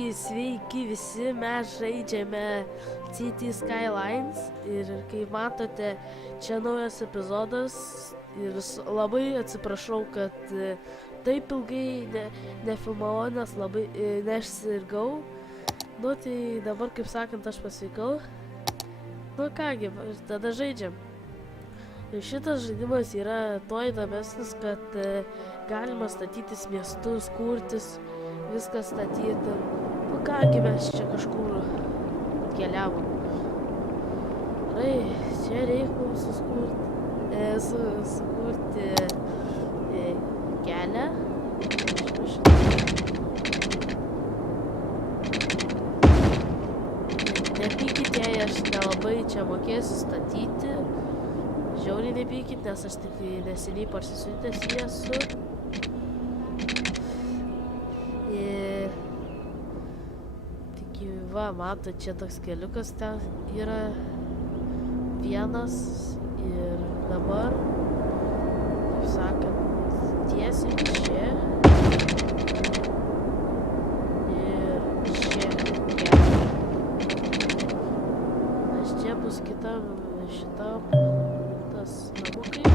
Taigi sveiki visi, mes žaidžiame Cities Skylines ir kaip matote, čia naujas epizodas ir labai atsiprašau, kad taip ilgai nefilmavau, nes labai nesirgau. Nu tai dabar, kaip sakant, aš pasveikau. Nu kągi, tada žaidžiam. Ir šitas žaidimas yra tuo įdomesnis, kad galima statytis miestus, kurtis, viską statyti. Nu kągi, mes čia kažkur keliavom. Gerai, čia reikia mums sukurti kelią. Nepykit, jei aš nelabai čia mokėsiu statyti. Žiauriai nepykit, nes aš tik neseniai parsisiuntęs jį esu. Va, mato, čia toks keliukas ten yra vienas ir dabar, kaip sakant, tiesiai čia ir čia kelią. Nes čia bus šitam tas namukai.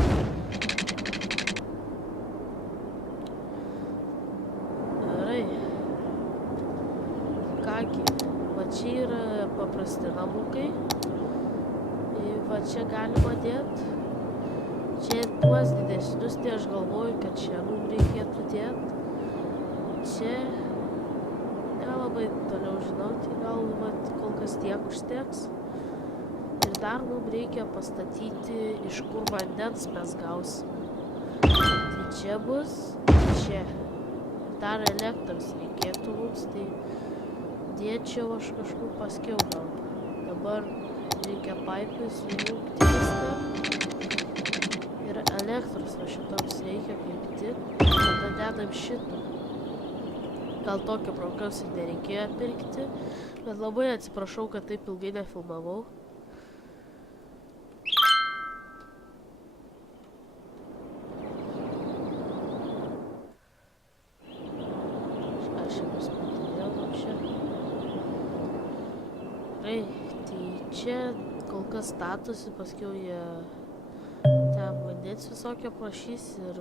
Gerai. Kągi. Čia yra paprasti namukai. Va čia galima dėti. Čia tuos didesnius, tai aš galvoju, kad čia mums reikėtų dėti. Čia nelabai toliau žinau, tai gal kol kas tiek užteks. Ir dar mums reikia pastatyti, iš kur vandens mes gausim. Tai čia bus, čia. Dar elektros reikėtų mums, tai dėčiau aš kažkur paskiau gal. Dabar reikia paipus įjungti viską. Ir elektros va šitoms reikia kaip tik. Tada dedam šitą. Gal tokio braukaus ir nereikėjo pirkti. Bet labai atsiprašau, kad taip ilgai nefilmavau. Tai čia kol kas statosi, paskiau jie ten vandens visokio prašys ir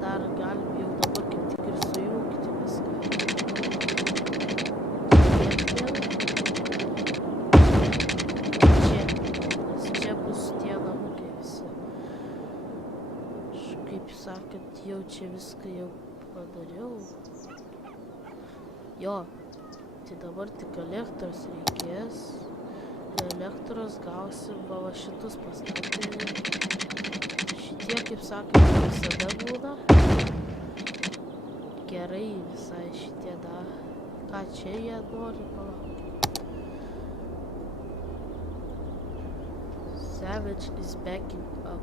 dar galim jau dabar kaip tik ir sujungti viską. Čia, nes čia bus tie namukai visi. Aš kaip sakant, jau čia viską jau padariau. Jo. Tai dabar tik elektros reikės. Elektros gausim va šitus pastatyti. Šitie, kaip sakant, visada būna. Gerai visai šitie dar. Ką čia jie nori palaukti? Savage is backing up.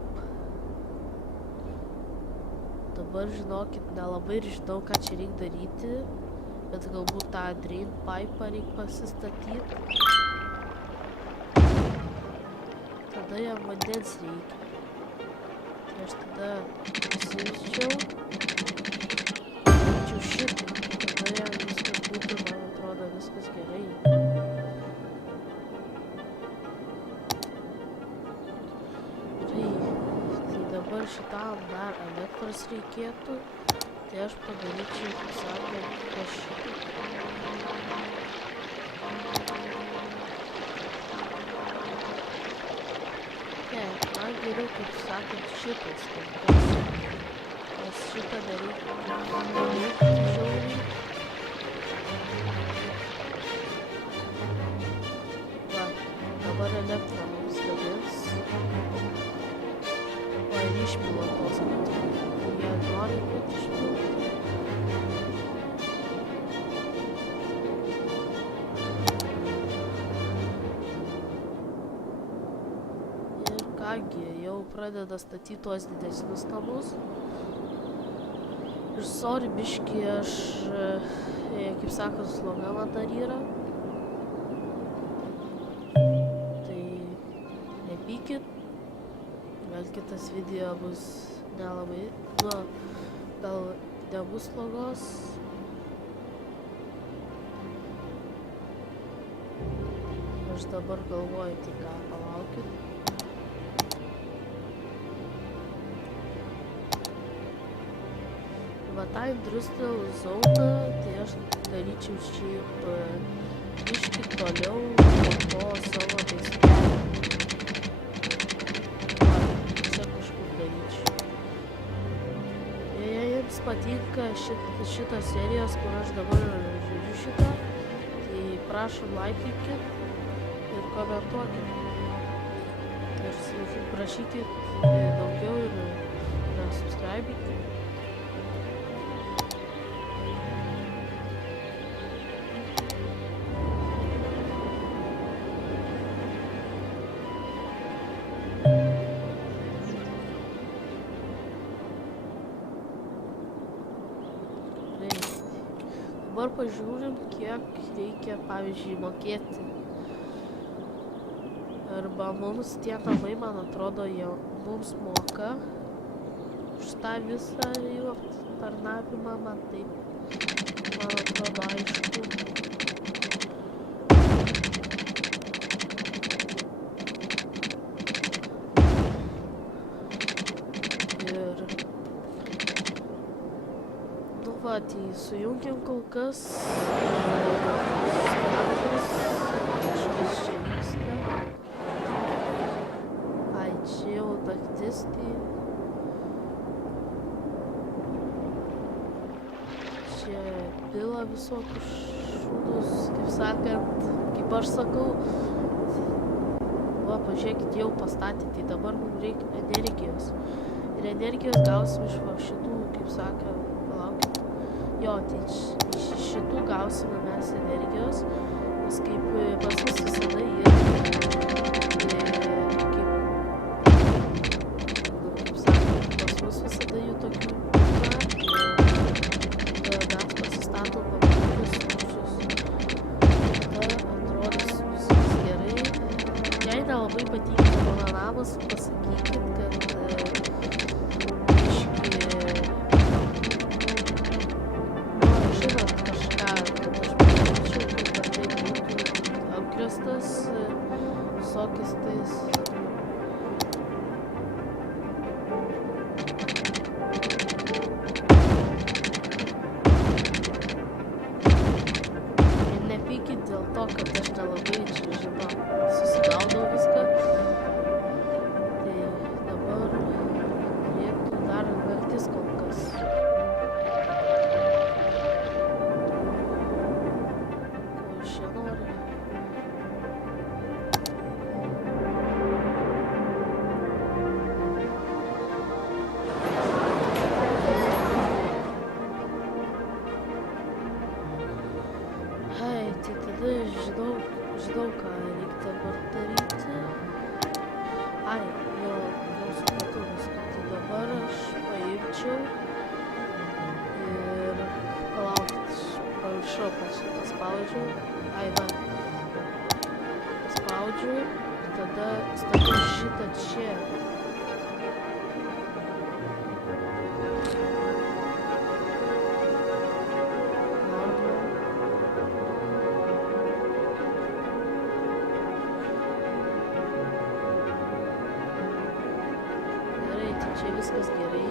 Dabar žinokit, nelabai ir žinau, ką čia reikia daryti. Bet galbūt tą drain pipe reikia pasistatyti. Tada jam vandens reikia. Tai aš tada pasiimčiau. Paimčiau šitą. Tada jam viskas būtų, man atrodo, viskas gerai. Tai dabar šitam dar elektros reikėtų. Tai aš padaryčiau, kaip sakant, šitą. Ne, man geriau, kaip sakant, šitas. Nes šitą daryti žiauriai. Va, dabar elektrą mums gadins. Va, ir išpilo tos, kad jie nori, kad išpilo. Kągi, jau pradeda statyti tuos didesnius namus. Ir sorry, biškį aš, kaip sakant, sloga man dar yra. Tai nepykit. Gal kitas video bus nelabai, gal nebus slogos. aš dabar galvoju, tai ką, palaukit. Va tą industrial zoną, tai aš daryčiau šiaip biškį toliau nuo to savo miestelio. Čia kažkur daryčiau. Jei jums patinka šitos serijos, kur aš dabar žiūriu šitą, tai prašom laikykit ir komentuokit. Ir prašykit daugiau ir subscribykit. Dabar pažiūrim, kiek reikia, pavyzdžiui, mokėti. Arba mums tie namai, man atrodo, jau mums moka už tą visą jų aptarnavimą, man taip, man atrodo, aišku. Va, tai sujungiam kol kas. Kažkas čia vyksta. Ai, čia jau naktis, tai... Čia pila visokius šūdus, kaip sakant, kaip aš sakau. Va, pažiūrėkit, jau pastatė, tai dabar mums reikia energijos. Ir energijos gausim iš va šitų, kaip sakant, palaukit. Jo, tai iš šitų gausime mes energijos, nes kaip pas mus visada yra, kaip sakant, pas mus visada jų tokių būna, mes pasistatom tokius rūšius. Tada atrodys viskas gerai. Jei nelabai patinka mano namas, pasakykit, kad visokiais tais. Ir nepykit dėl to, kad aš nelabai čia žinau, susigaudau viską. Tai dabar reiktų dar naktis kol kas. Ko iš čia nori? Tai tada žinau, ką reikia dabar daryti. Ai, jau supratau viską. Tai dabar aš paimčiau ir palaukit, paviršau, paspaudžiau. Ai, va. Paspaudžiu ir tada statau šitą čia. Čia viskas gerai.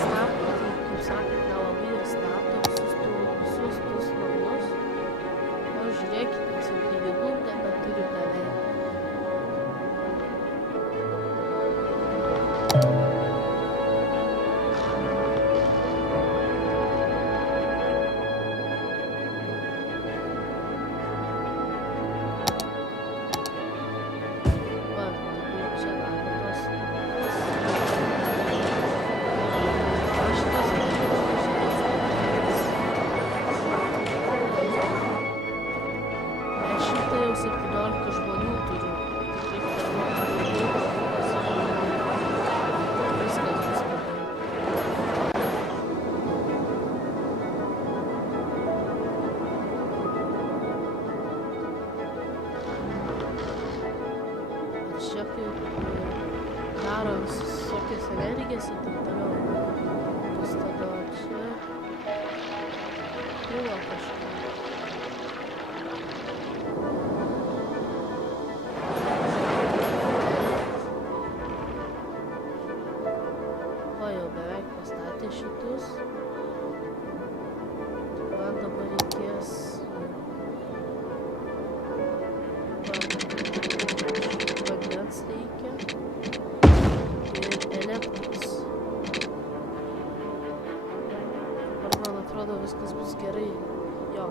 Statom, tai kaip sakant, nelabai ir statom visus tus namus. O žiūrėkit, mes jau pinigų nebeturim beveik. daro visokias energijas ir taip toliau. Bus tada čia. Buvo kažką. Man dabar reikės vandens reikia ir elektros. Dabar man atrodo viskas bus gerai. Jo.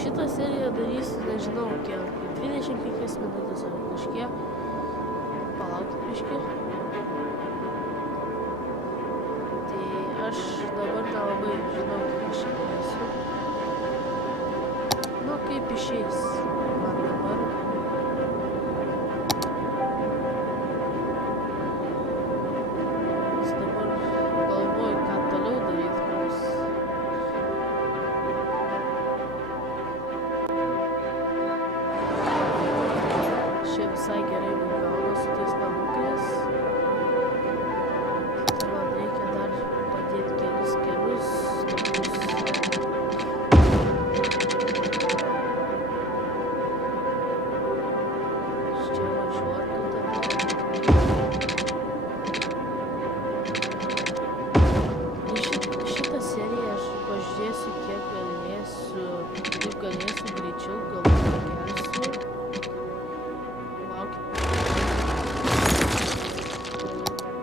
Šitą seriją darysiu, nežinau kiek, 25 minutės ar kažkiek. Palaukit biškį. Tai aš dabar nelabai žinau, kiek aš čia galėsiu. Nu, kaip išeis man dabar. Nes dabar galvoju, ką toliau daryti mums. Čia visai gerai man gauna su tais namukais. Tai man reikia dar padėti kelis kelius. Čia važiuotų dabar. Šitą seriją aš pažiūrėsiu, kiek galėsiu, kaip galėsiu greičiau galbūt kelsiu.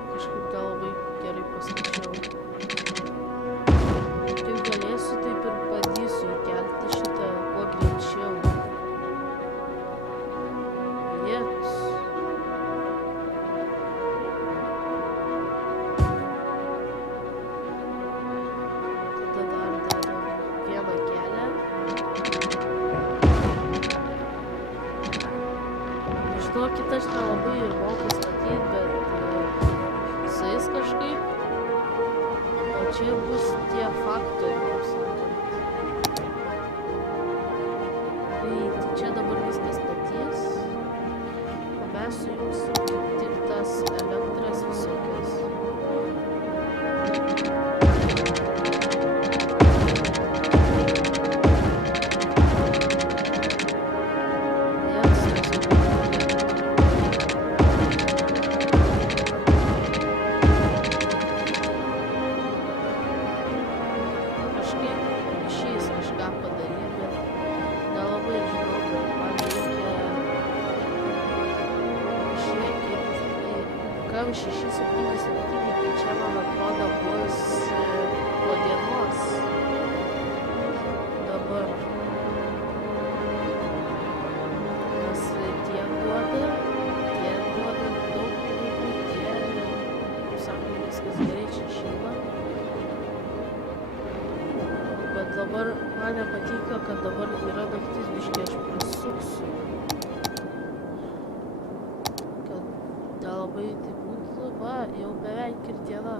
Kažkaip gal labai gerai paskaičiau. Kaip galėsiu, taip ir bandysiu įkelti šitą kuo greičiau. Jėtus. Tada dar dedam vieną kelią. Žinokit, aš nelabai ir moku statyti, bet su jais kažkaip. O čia bus tie faktoriai, kaip sakant. Tai čia dabar viskas statys. O mes sujungsim tik tas elektras visokias. Kam 677, tai čia man atrodo bus po dienos. Dabar. Nes tiek duoda daug pinigų, kaip sakoma, viskas gerai čia šyla. Bet dabar man nepatinka, kad dabar yra naktis, biškį aš prasuksiu. Kad labai tai būtų, va, jau beveik ir diena.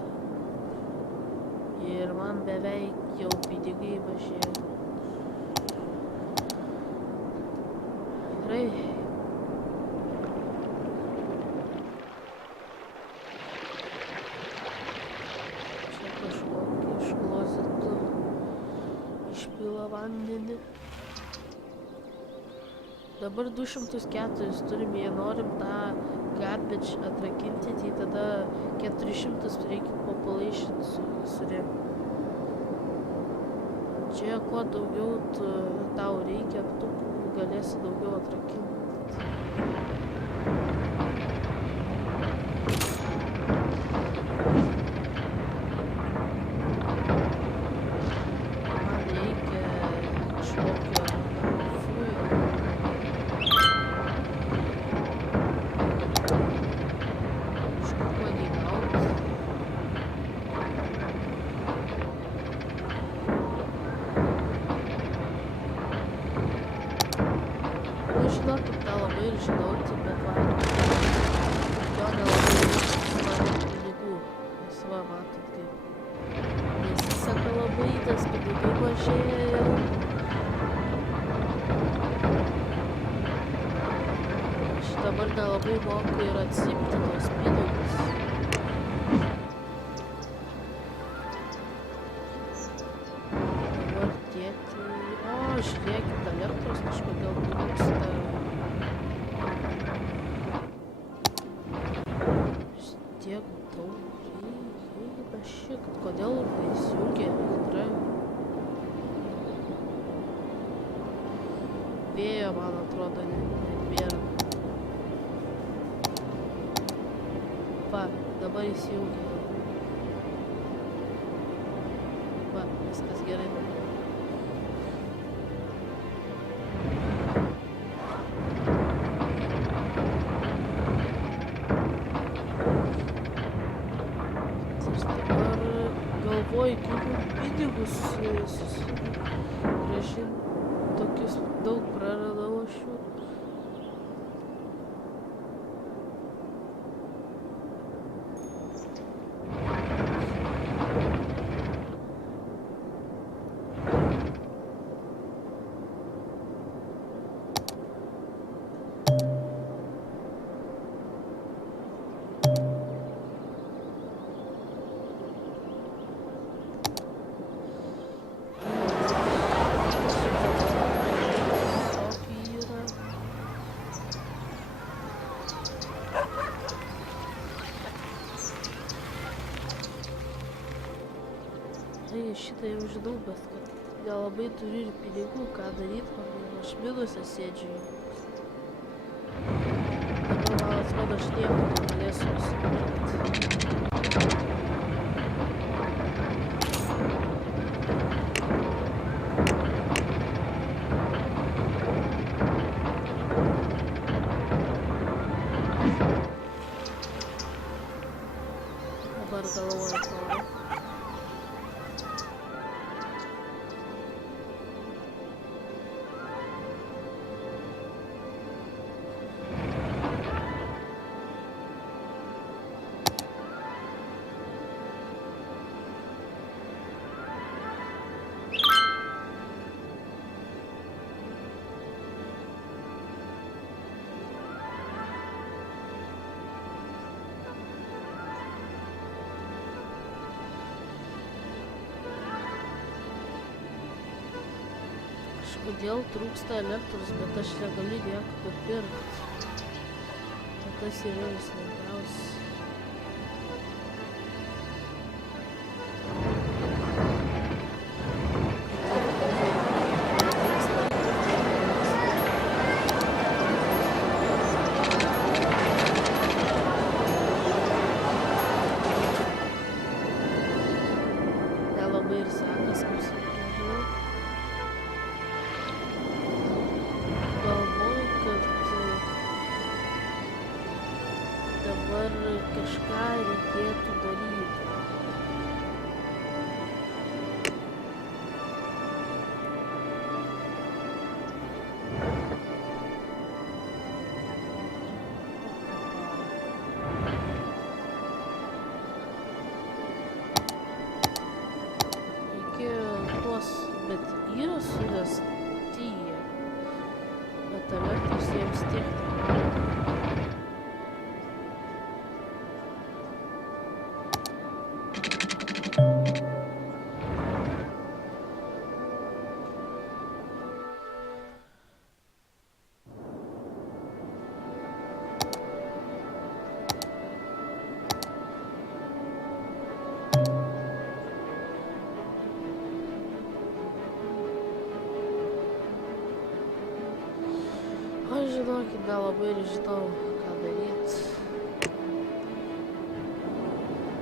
Ir man beveik jau pinigai mažėja. Tikrai. Čia kažkokį iš klozetų išpila vandenį. Dabar 204 turim, jei norim tą garbage atrakinti, tai tada 400 reikia population surinkti. Čia kuo daugiau tau reikia, tu galėsi daugiau atrakinti. Man reikia kažkokio žinokit, tą labai ir žinoti, bet va, jo nelabai man pinigų. Nes va, matot kaip. Nesiseka labai, tas pinigai mažėja jau. Aš dabar nelabai moku ir atsimti tos pinigus. Dabar dėti... O, žiūrėkit, elektros kažkodėl trūksta. Tiek Šik, kodėl neįsijungia elektra? Vėjo, man atrodo, nebėra. Va, dabar įsijungia. Va, viskas gerai. Galvoju, kaip pinigus grąžint, tokius daug praradau aš jų. Šitą jau žinau, bet kad nelabai turiu ir pinigų, ką daryti, aš minuse sėdžiu. Dabar man atrodo, aš nieko negalėsiu nusipirkti. Dabar galvoju, palauk. Kodėl trūksta elektros, bet aš negaliu nieko nupirkti. Tas yra svarbiausia. Nelabai ir sekas, kaip sakyčiau. Dabar kažką reikėtų daryti. Reikėjo tuos, bet yra suvesti jie. Bet elektros jiems tiekti. Aš žinokit, nelabai ir žinau, ką daryti.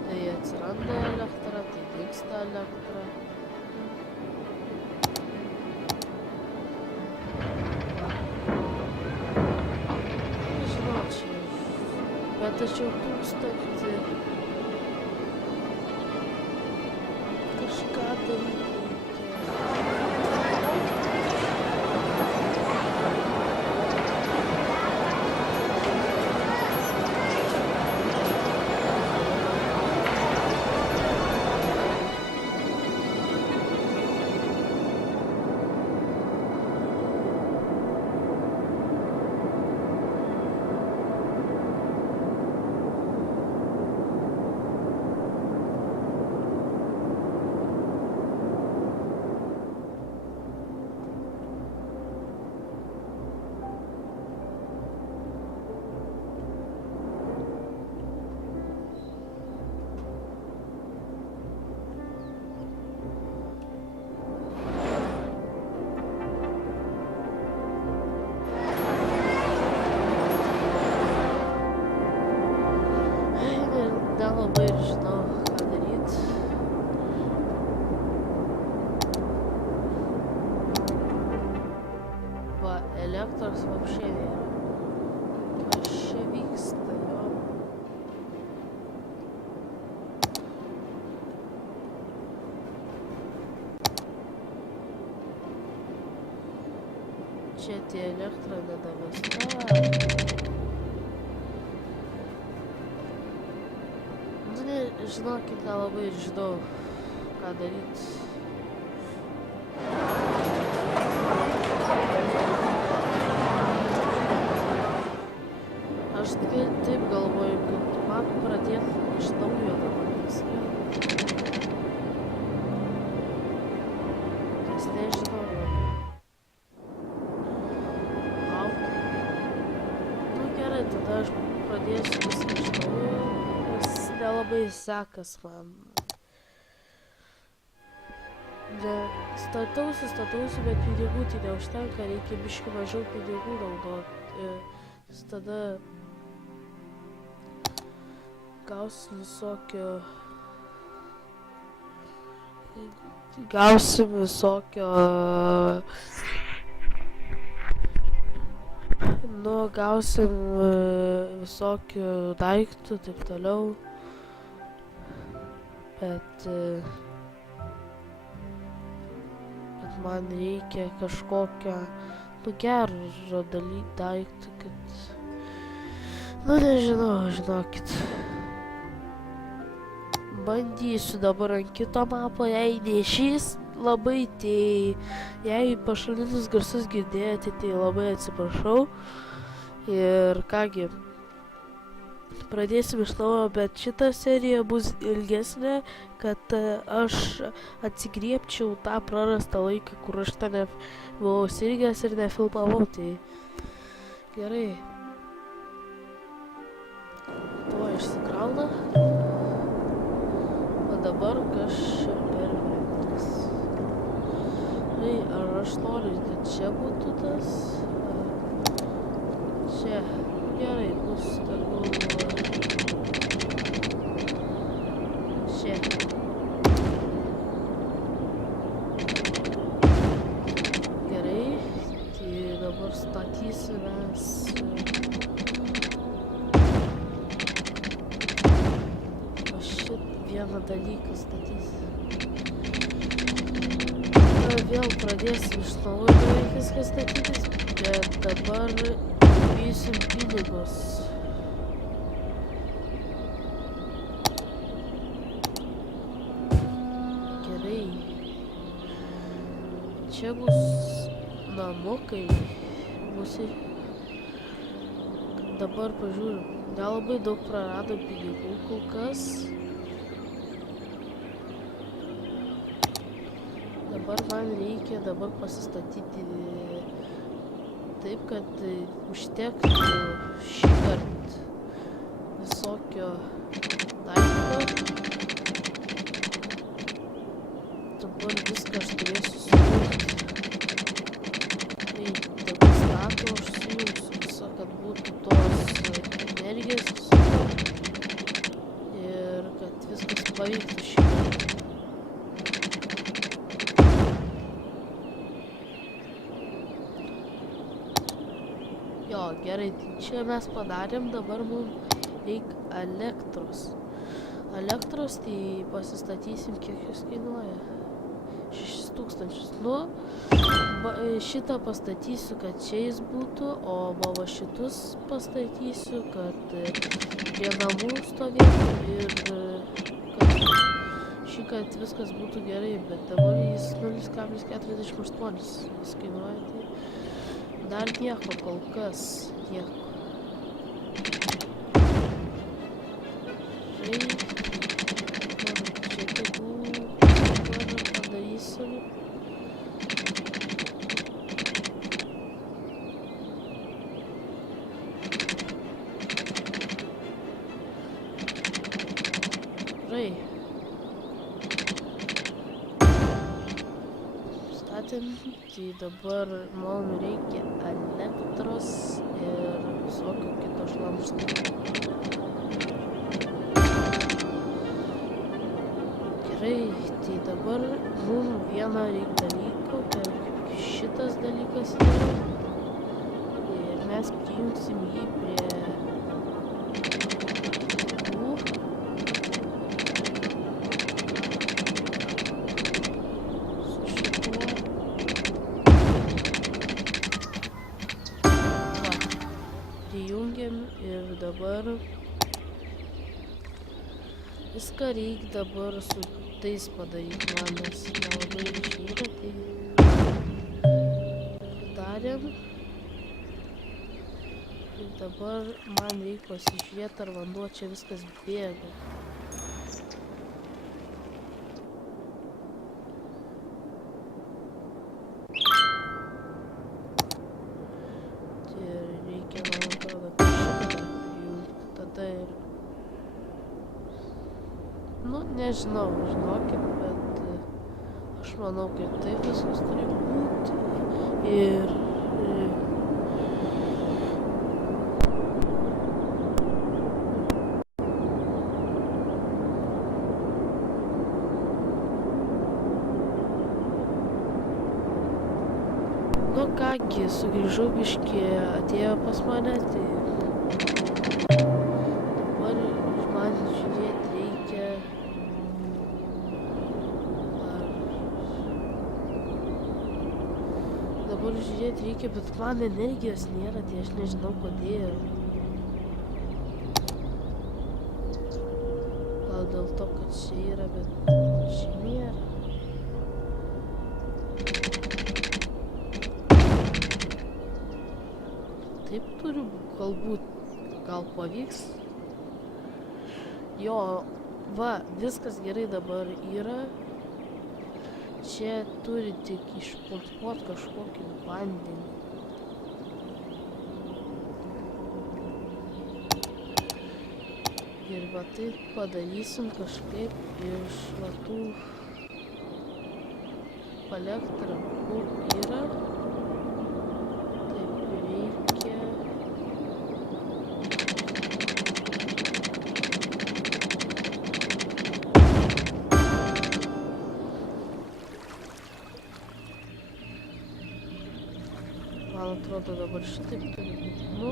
Tai atsiranda elektra, tai dingsta elektra. Žinau, čia. Bet aš jau tūkstantį kažką daryti. nežinau, ką daryt. Va, elektros vapšė nėra. Kas čia vyksta, jo? Čia tie elektra nedavesta. Nu, žinokit, nelabai žinau, ką daryt. Aš taip galvoju, kad man pradėt iš naujo dabar viską. Nes nežinau. Nu gerai, tada aš pradėsiu viską iš naujo, nes nelabai sekas man. Statausi, bet pinigų tai neužtenka, reikia biškį mažiau pinigų naudoti. Tada gausim visokio, gausim visokių daiktų, taip toliau, bet man reikia kažkokio, gero daiktą, kad, nežinau, žinokit. Bandysiu dabar ant kito mapo, jei neišeis labai, tai jei pašalinius garsus girdėjote, tai labai atsiprašau. Ir kągi, pradėsim iš naujo, bet šita serija bus ilgesnė, kad aš atsigriebčiau tą prarastą laiką, kur aš ten buvau sirgęs ir nefilmavau, tai gerai. Tuo išsikrauna. O dabar kas čia per vektas. Ar aš noriu, kad čia būtų tas? Čia. Gerai, bus tegul. Čia. Gerai. Tai dabar statysimės. Vieną dalyką statysim. Vėl pradėsim iš naujo beveik viską statytis, bet dabar vysim pinigus. Gerai. Čia bus namukai. Dabar pažiūrim. Nelabai daug praradom pinigų kol kas. Dabar man reikia pasistatyti taip, kad užtektų šįkart visokio daikto. Dabar viską aš turėsiu sujungti. Tai dabar statau, aš sujungsiu visą, kad būtų tos energijos visokio ir kad viskas pavyktų šįkart. Jo, gerai, tai čia mes padarėm, dabar mums reikia elektros. Elektros, tai pasistatysim, kiek jūs kainuoja. 6000. Šitą pastatysiu, kad čia jis būtų, o va šitus pastatysiu, kad prie namų stovėtų ir kad šįkart viskas būtų gerai, bet dabar jis 0,48 jis kainuoja, tai dar nieko, kol kas nieko. Čia tegul padarysim. Gerai. Statėm, tai dabar man reikia elektros ir visokio kito šlamšto. Gerai, tai dabar mums vieną reikia dalyko, kad šitas dalykas yra. Ir mes prijungsim jį prie tų. Su šituo. Va, prijungiam ir dabar viską reikia dabar su tais padaryti, man nes nelabai išeina, tai darėm. Ir dabar man reikia pasižiūrėti, ar vanduo čia viskas bėga. Tai reikia, man atrodo, šitą prijungti, tada ir... Nu, nežinau, žinokit, bet aš manau, kad tai viskas turi būti. Ir... Nu kągi, sugrįžau biškį, atėjo pas mane, tai... Dabar man žiūrėti reikia... Dabar žiūrėti reikia, bet man energijos nėra, tai aš nežinau kodėl. Gal dėl to, kad čia yra, bet čia nėra. Taip turiu, galbūt, gal pavyks. Jo, va, viskas gerai dabar yra. Čia turi tik išpumpuot kažkokį vandenį. Ir va taip padarysim kažkaip iš va tų palektrankų yra. Taip reikia. Man atrodo dabar šitaip turi būti. Nu,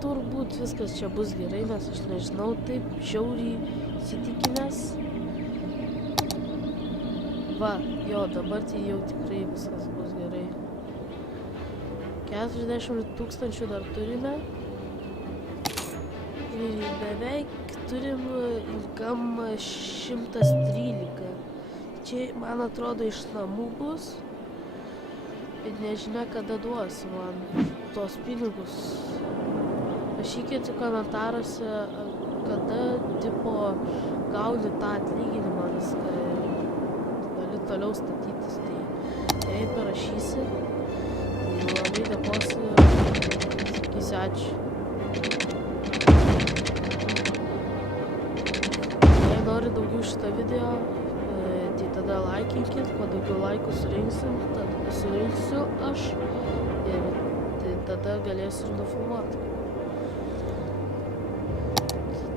turbūt viskas čia bus gerai, nes aš nežinau, taip žiauriai įsitikinęs. Va, jo, dabar tai jau tikrai viskas bus gerai. 40 000 dar turime. Ir beveik turim ilgam 113. Čia, man atrodo, iš namų bus. Ir nežinia, kada duos man tos pinigus. Rašykite komentaruose, kada tipo gauni tą atlyginimą viską ir gali toliau statytis. Tai jei parašysi, tai labai dėkosiu, sakysiu ačiū. Jei nori daugiau šitą video, tai tada laikinkit, kuo daugiau laikų surinksiu aš ir tai tada galėsiu ir nufilmuoti.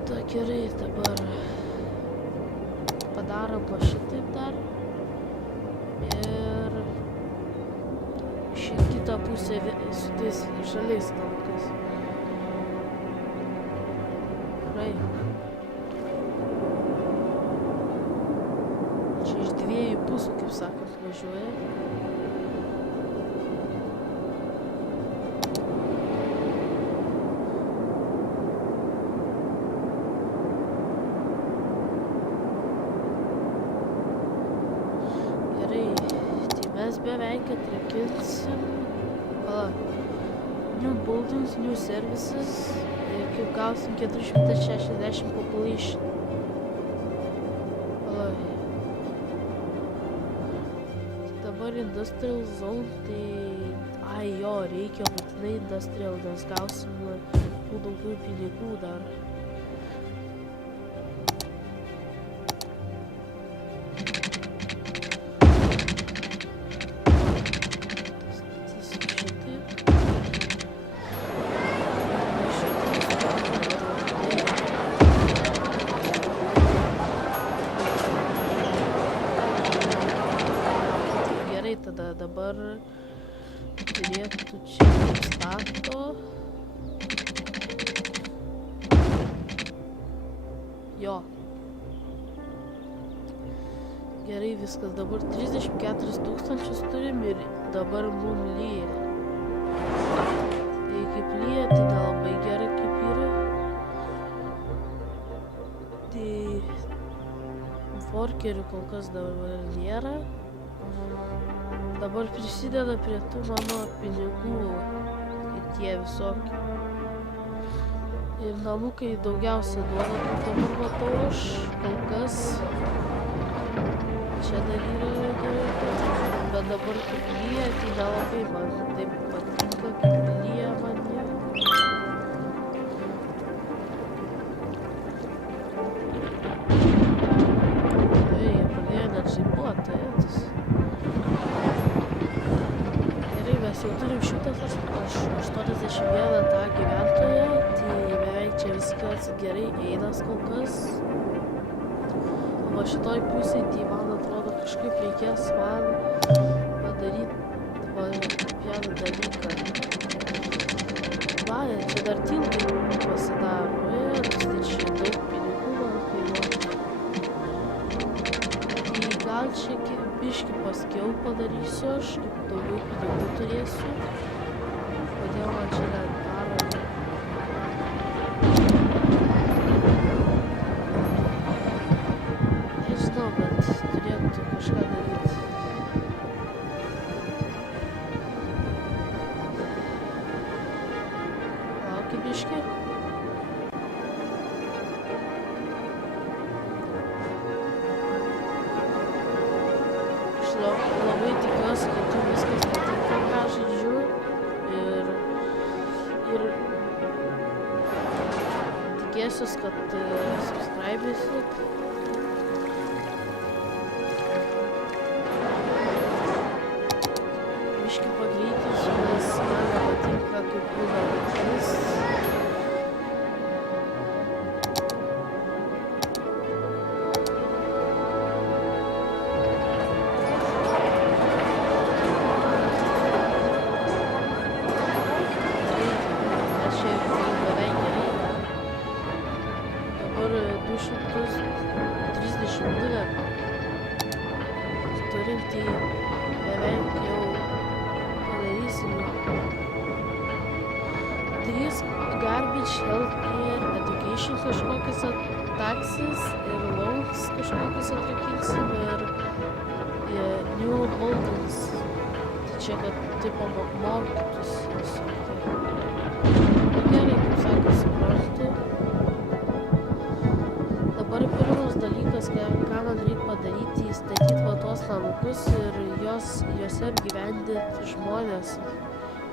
Tada gerai, dabar padarom po šitaip dar ir šį kitą pusę su tais žaliais namukais. Gerai. Čia iš dviejų pusių, kaip sakant, važiuoja. Mes beveik atrakinsim. New buildings, new services. Kaip gausim 460 population. Dabar industrial zone, tai... Ai jo, reikia būtinai industrial, nes gausim daugiau pinigų dar. dabar turėtų čia stato. Jo. Gerai, viskas, dabar 34 tūkstančius turim ir dabar mum lyja. Tai kaip lyja, tai nelabai gerai kaip yra. Tai forkerių kol kas dabar nėra. Dabar prisideda prie tų mano pinigų, tie visokie. Ir namukai daugiausiai duoda, kaip dabar matau aš, kol kas. Čia dar yra gerai, bet dabar kaip lyja, tai nelabai man taip patinka, kaip lyja man jie. Tai jie pradėjo net žaibuoti, ėtus. Gerai, mes jau turim 181 tą gyventoją, tai beveik čia viskas gerai einas kol kas. O šitoj pusėj, tai man atrodo, kažkaip reikės man padaryti vieną dalyką. Va, čia dar tiltai pasidaro, tai čia daug pinigų man kainuoja. Tai gal čia biškį paskiau padarysiu aš, kaip daugiau pinigų turėsiu. Kodėl man čia net daro? Nežinau, bet turėtų kažką daryti. Lauki biškį. Aš labai tikiuosi, kad tu viskas patinka, ką žaidžiu. Ir tikėsiuos, kad subscribėsit. Biškį pagreitinsiu, nes man nepatinka, kaip būna vaikais. Mes čia beveik gerai. Dabar 232 turim, tai beveik jau padarysim. 3 garbage, healthcare, education kažkokius taxes ir loans kažkokius atrakinsim ir new holdings. Tai čia, kad tipo mokytus visokie. Gerai, kaip sako, suprantu. Dabar pirmas dalykas, ką man reikia padaryti, įstatyti va tuos namukus ir juose apgyvendinti žmonės.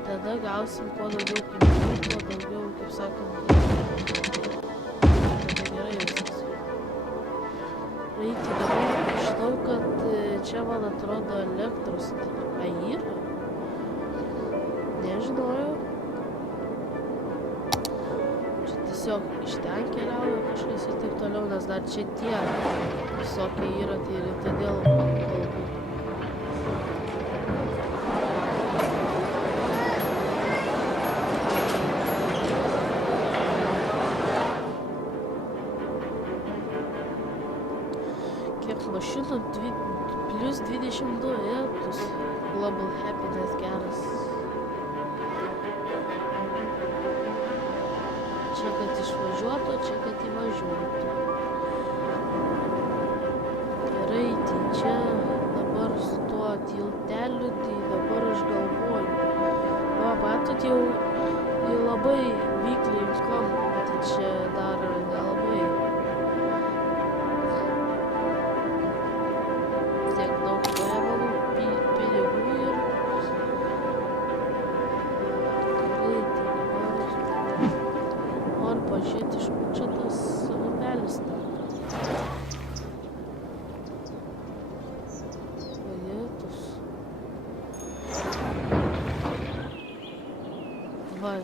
Tada gausim kuo daugiau pinigų, kuo daugiau, kaip sakant, gerai viskas. Reikia dabar, žinau, kad čia man atrodo elektros yra. Nežinojau. Čia tiesiog iš ten keliauja kažkas ir taip toliau, nes dar čia tie visokie yra, tai ir todėl galbūt. Kiek mašinų, plus 22 ėtus. Global happiness geras. Čia kad išvažiuotų, čia kad įvažiuotų. Gerai, tai čia dabar su tuo tilteliu, tai dabar aš galvoju. Va, matot, jau labai vykliai kom, tai čia dar nelabai. Tiek daug paėmamų pinigų ir gerai, tai dabar noriu pažiūrėti, iš kur čia tas upelis teka. Vajetus. Va,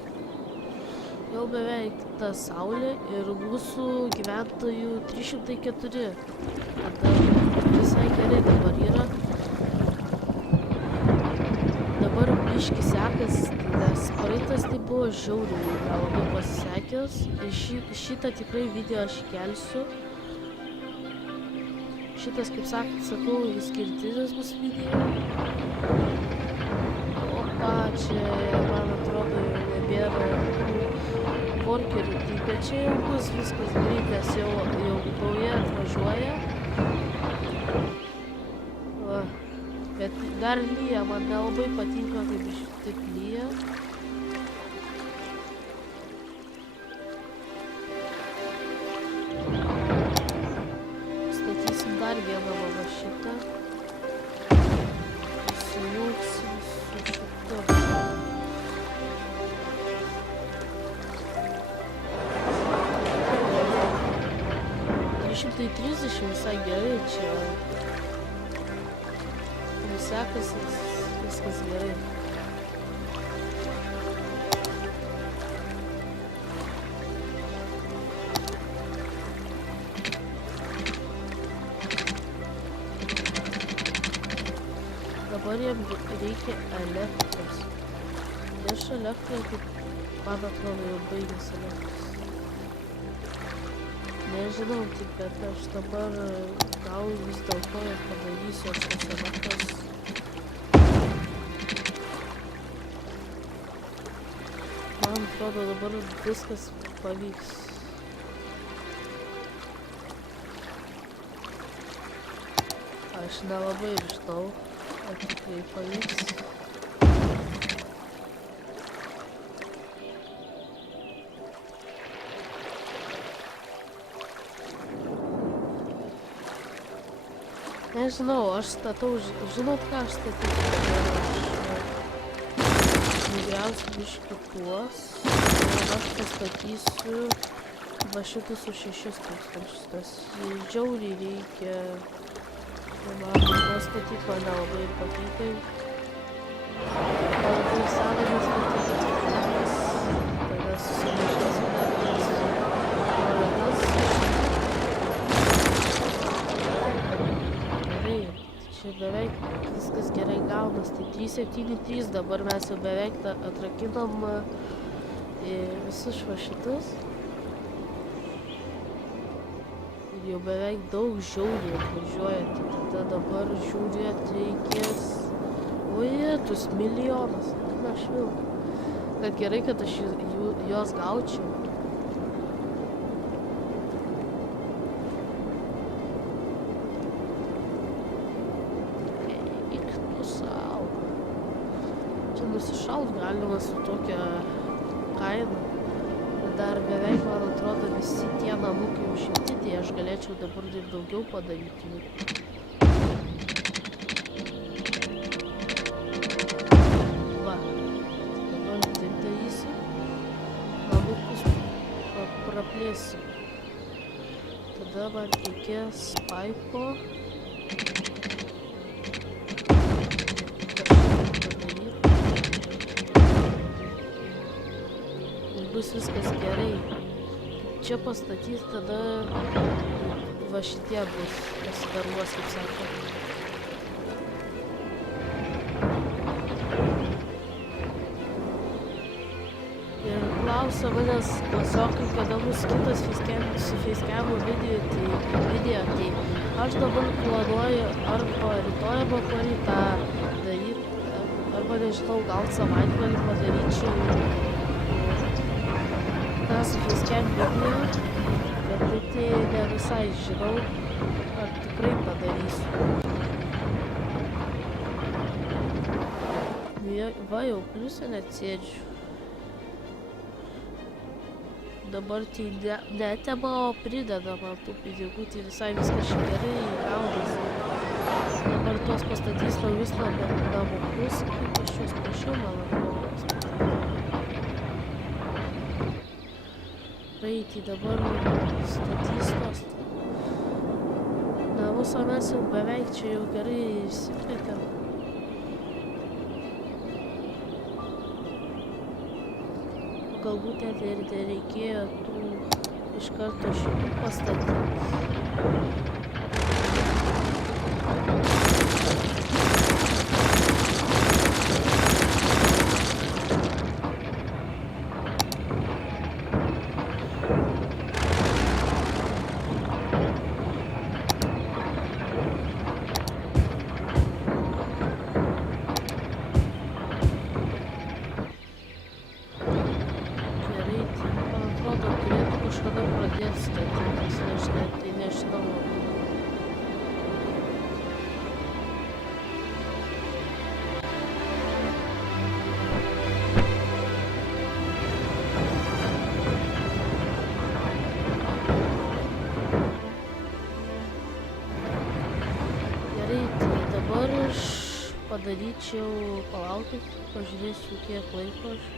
jau beveik ta saulė ir mūsų gyventojų 304. Tada visai gerai dabar yra. biški sekas, nes praeitas tai buvo žiauriai nelabai pasisekęs. Ir šitą tikrai video aš įkelsiu. Šitas, kaip sakau, išskirtinis bus video. Opa, čia, man atrodo, jau nebėra workerių, bet čia jau bus viskas greit, nes jau gauja atvažiuoja. Va. Bet dar lyja, man nelabai patinka, kaip taip lyja. Statysim dar vieną va šitą. Sujungsim su šitu. 330 visai gerai čia. Sekasi, viskas gerai. Dabar jam reikia elektros. Prieš elektrą, kaip man atrodo, jau baigėsi elektros. Nežinau tik, bet aš dabar gal vis dėlto ir padarysiu šios elektros. Man atrodo, dabar viskas pavyks. Aš nelabai žinau, ar tikrai pavyks. Nežinau, aš statau, žinot ką aš statysiu. Nugriausiu biškį tuos ir aš pastatysiu va šitus už 6000. Tas žiauriai reikia. Man pastatyti, man nelabai ir patinka. Labai sąlygas statyti. Tada susimažinsiu dar vienas. Gerai, čia beveik viskas gerai gaunas. Tai 373 dabar mes jau beveik atrakinam visus šitus. Jau beveik daug žiauriai atvažiuoja, tai tada dabar žiūrėt reikės ojetus milijonas, na švilp. Bet gerai, kad aš juos gaučiau. Eik nusauk. Čia nusišaut galima su tokia kaina. Dar beveik, man atrodo, visi tie namukai užimti, tai aš galėčiau dabar ir daugiau padaryti. Va, dabar taip darysim. Namukus praplėsim. Tada man reikės paipo. Bus viskas gerai. Čia pastatys, tada va šitie bus pasidaruos, kaip sako. Ir klausia manęs klasiokai, kada bus kitas facecamo video, tai aš dabar planuoju arba rytoj, arba porytą daryti, arba nežinau, gal savaitgalį padaryčiau su facecam video, bet tai ne visai žinau, ar tikrai padarysiu. Va jau pliusą net sėdžiu. Dabar tai netema, o pridedama tų pinigų, tai visai viskas šiek gerai gaunasi. Dabar tuos pastatys naujus namukus, kaip aš juos prašiau, man atrodo. Praeitį dabar statys tos. Namus, o mes jau beveik čia jau gerai išsiplėtėm. Galbūt net ir reikėjo tų iš karto šitų pastatyti. dabar aš padaryčiau, palaukit, pažiūrėsiu kiek laiko aš.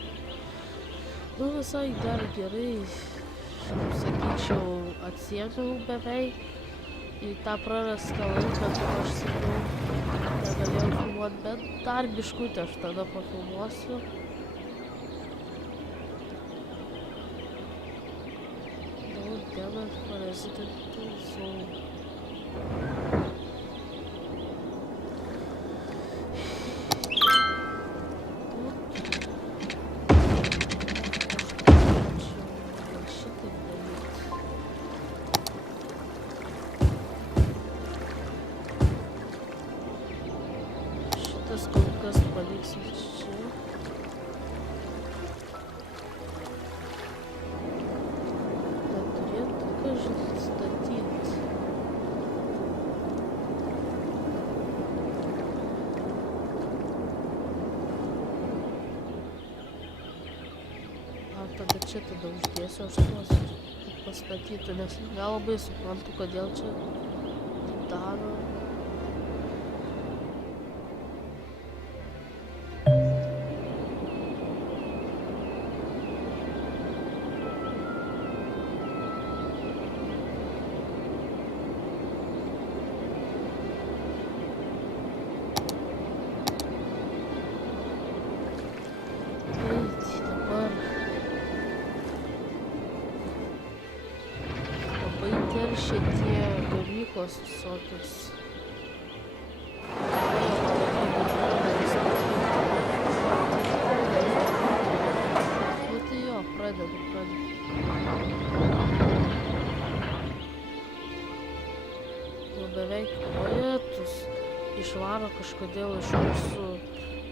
Nu visai dar gerai, kaip sakyčiau, atsiemiau beveik į tą prarastą laiką, kaip aš sakiau, negalėjau filmuoti, bet dar biškutį aš tada pafilmuosiu. Don't damage for resident zone. Kol kas paliksim čia. Neturėtų kažin statyti. Tada čia tada uždėsiu aš tuos pastatytų, nes nelabai suprantu, kodėl čia daro. Šitie gamyklos visokios. Nu tai jo, pradedu. Nu beveik poetus išvaro kažkodėl iš mūsų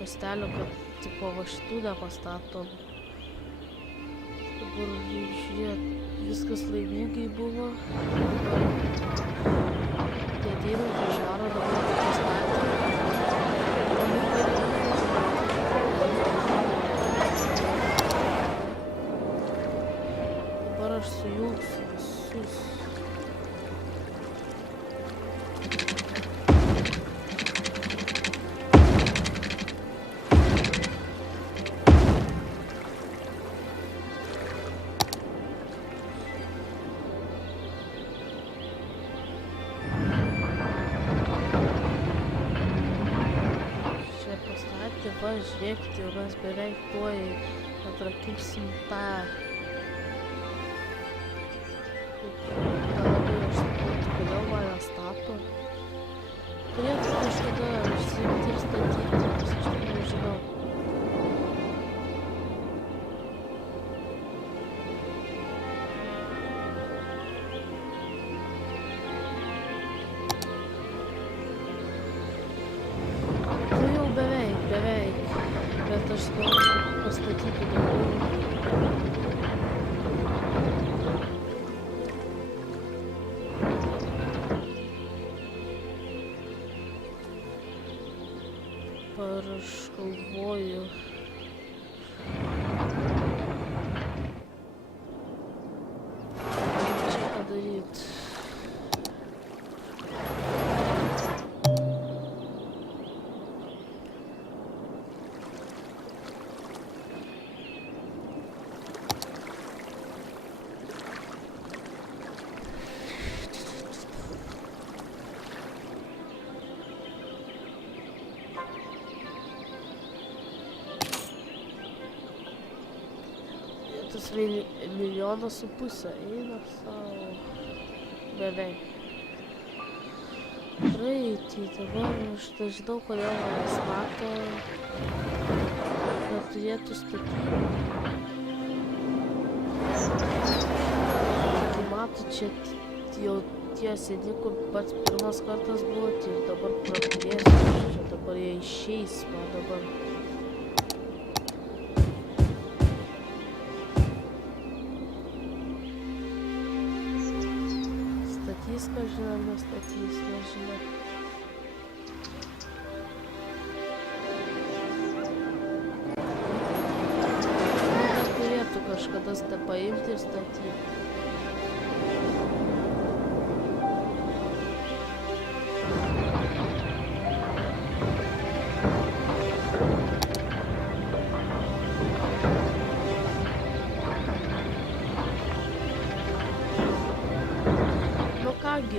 miestelio, kad tipo va šitų nepastatom. Dabar žiūrėt. Viskas laimingai buvo. Tai ateina išvaro dabar pastatė. Dabar aš sujungsiu visus. Va, žiūrėkit, jau mes beveik tuoj atrakinsim tą. Nelabai aš suprantu, kodėl mane stato. Turėtų kažkada užsiimti ir statyti, nes aš tik nežinau. Bet aš noriu pastatyti daugiau. Dabar aš galvoju. Kaip čia padaryti? Tas 1,5 milijono eina savo beveik. Praeitį, dabar aš nežinau, kodėl mane stato, bet turėtų statyti. Tai matot, čia jau tie sėdi, kur pats pirmas kartas buvo, tai dabar praplėsiu, čia dabar jie išeis, man dabar. Statys, kažina, nestatys, nežinau. Turėtų kažkada paimti ir statyti.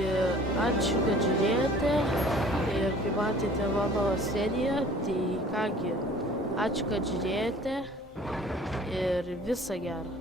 Ačiū, kad žiūrėjote ir kai matėte mano seriją, tai kągi, ačiū, kad žiūrėjote ir visą gerą.